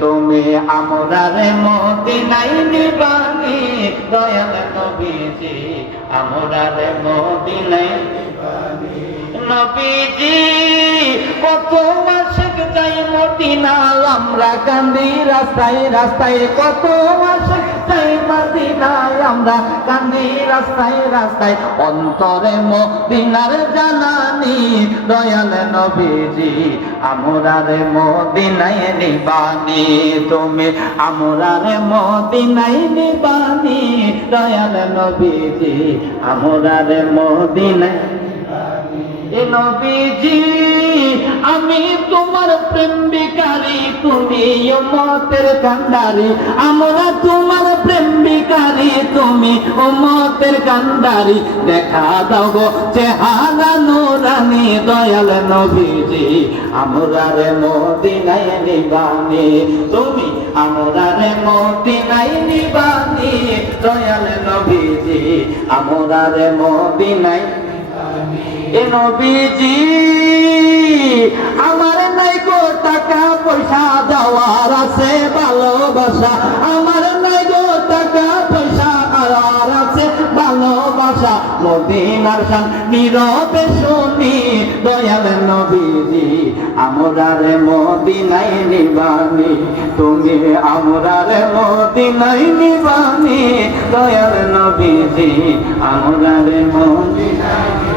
তুমি আমরারে মতি নাইনি বাণী নবীজি মতি কত মাসিক যাই মদিনা আমরা কান্দি রাস্তায় রাস্তায় কত মাসিক যাই মদিনায় আমরা কান্দি রাস্তায় রাস্তায়, অন্তরে মদিনার জানানি দয়াল নবীজি, আমরারে মদিনায় নিবানি। তুমি আমরারে মদিনায় নিবানি, দয়াল নবীজি, আমরারে মদিনায় নবীজি, আমি তোমার প্রেম বিকারী তুমি উম্মতের কান্ডারি আমরা বিকারী তুমি উম্মতের কান্ডারি দেখা দাও গো চেহারা নুরানি, দয়াল নবীজি। আমরা রে মদিনায় নিবানি। তুমি আমরা রে মদিনায় নিবানি, দয়াল নবীজি। আমরা রে মদিনায় এ নবীজি ভালোবাসা, মদিনার শান। নীরবে শুনি, দয়াল নবীজি আমরা রে মদিনাই নিবানি। তুমি আমরা রে মদিনাই নিবানি, দয়াল নবীজি আমরা রে মদিনাই